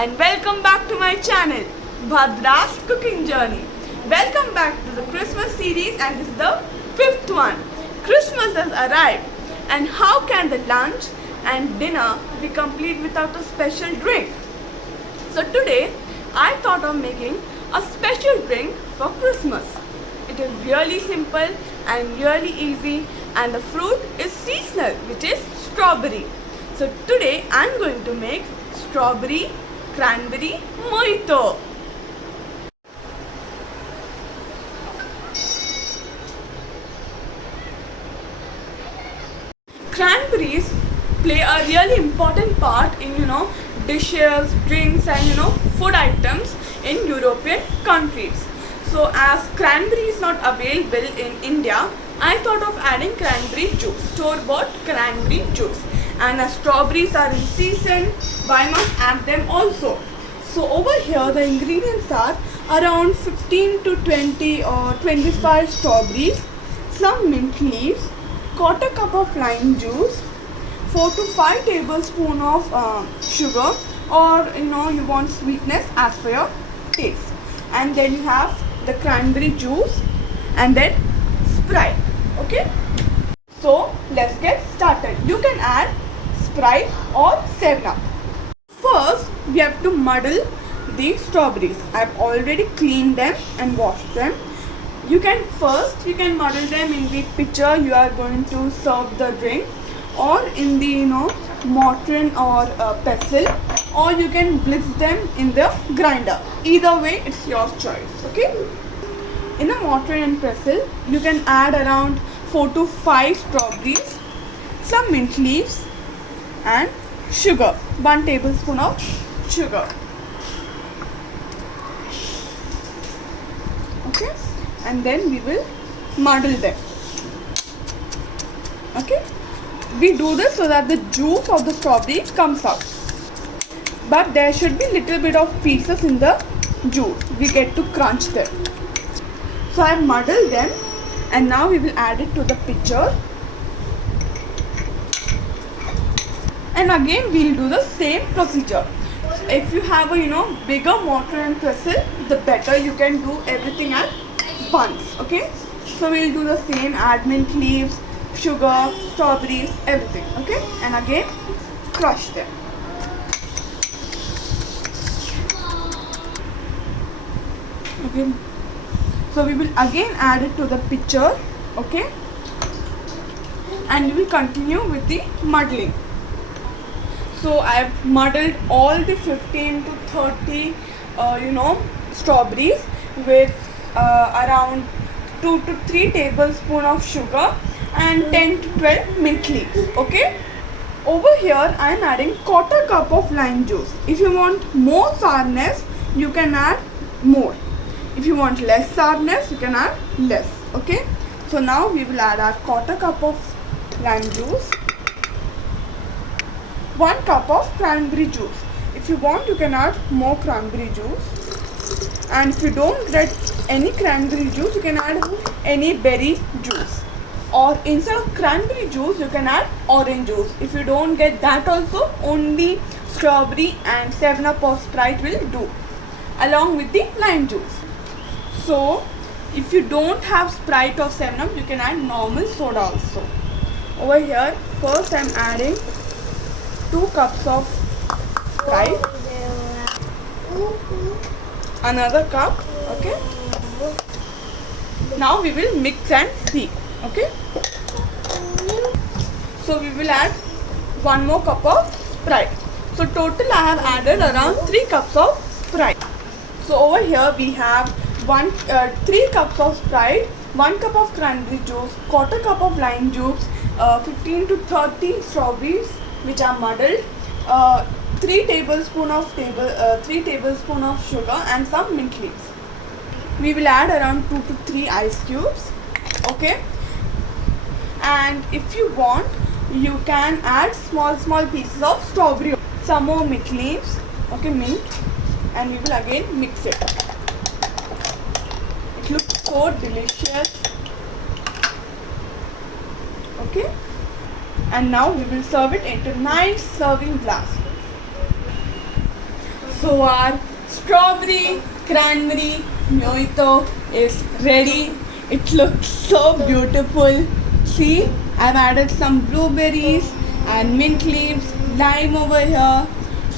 and welcome back to my channel Bhadra's Cooking Journey. Welcome back to the Christmas series, and this is the 5th one. Christmas has arrived, and how can the lunch and dinner be complete without a special drink? So today I thought of making a special drink for Christmas. It is really simple and really easy, and the fruit is seasonal, which is strawberry. So today I am going to make strawberry cranberry mojito. Cranberries play a really important part in dishes, drinks, and food items in European countries. So as cranberry is not available in India, I thought of adding cranberry juice, store-bought cranberry juice. And as strawberries are in season, why not add them also? So over here the ingredients are around 15 to 20 or 25 strawberries, some mint leaves, quarter cup of lime juice, 4 to 5 tablespoons of sugar, or you want sweetness as per your taste. And then you have the cranberry juice and then Sprite. Okay, so let's get started. You can add Sprite or 7up. First we have to muddle the strawberries. I have already cleaned them and washed them. You can muddle them in the pitcher you are going to serve the drink, or in the mortar or pestle, or you can blitz them in the grinder. Either way, it's your choice. Okay, in a mortar and pestle you can add around 4 to 5 strawberries, some mint leaves, and sugar, 1 tablespoon of sugar. Okay, and then we will muddle them. Okay, we do this so that the juice of the strawberry comes out, but there should be little bit of pieces in the juice. We get to crunch them. So I have muddled them, and now we will add it to the pitcher. And again we will do the same procedure. If you have a bigger mortar and pestle, the better. You can do everything at once. Okay, so we will do the same. Add mint leaves, sugar, strawberries, everything. Okay, and again crush them. Okay, so we will again add it to the pitcher. Okay, and we will continue with the muddling. So I have muddled all the 15 to 30 strawberries with around 2 to 3 tablespoons of sugar and 10 to 12 mint leaves. Okay, over here I am adding quarter cup of lime juice. If you want more sourness, you can add more. If you want less sourness, you can add less. Okay, so now we will add our quarter cup of lime juice, 1 cup of cranberry juice. If you want, you can add more cranberry juice, and if you don't get any cranberry juice, you can add any berry juice, or instead of cranberry juice you can add orange juice. If you don't get that also, only strawberry and 7up or Sprite will do, along with the lime juice. So if you don't have Sprite or 7up, you can add normal soda also. Over here first I am adding 2 cups of Sprite, another cup. Okay, now we will mix and see. Okay, so we will add 1 more cup of Sprite. So total I have added around 3 cups of Sprite. So over here we have 3 cups of Sprite, 1 cup of cranberry juice, quarter cup of lime juice, 15 to 30 strawberries which are muddled, 3 tablespoons of sugar, and some mint leaves. We will add around 2 to 3 ice cubes. Okay, and if you want, you can add small pieces of strawberry, some more mint leaves. Okay, mint, and we will again mix it. It looks so delicious. Okay, and now we will serve it into nice serving glass. So our strawberry cranberry mojito is ready. It looks so beautiful. See, I've added some blueberries and mint leaves, lime over here.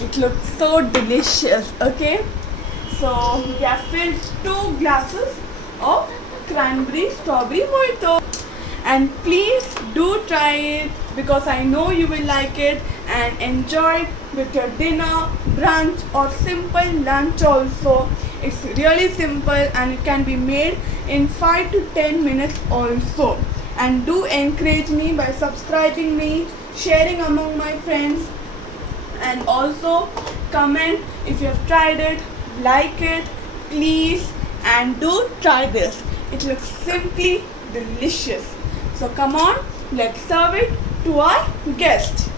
It looks so delicious. Okay, so we have filled 2 glasses of cranberry strawberry mojito. And please do try it because I know you will like it and enjoy it with your dinner, brunch or simple lunch also. It's really simple and it can be made in 5 to 10 minutes also. And do encourage me by subscribing me, sharing among my friends, and also comment if you have tried it, like it, please, and do try this. It looks simply delicious. So come on, let's serve it to our guest.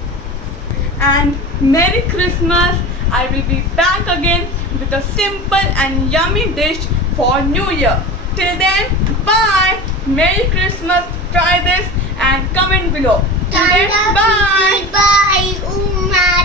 And Merry Christmas! I will be back again with a simple and yummy dish for New Year. Till then, bye! Merry Christmas! Try this and comment below. Till then, bye! Bye.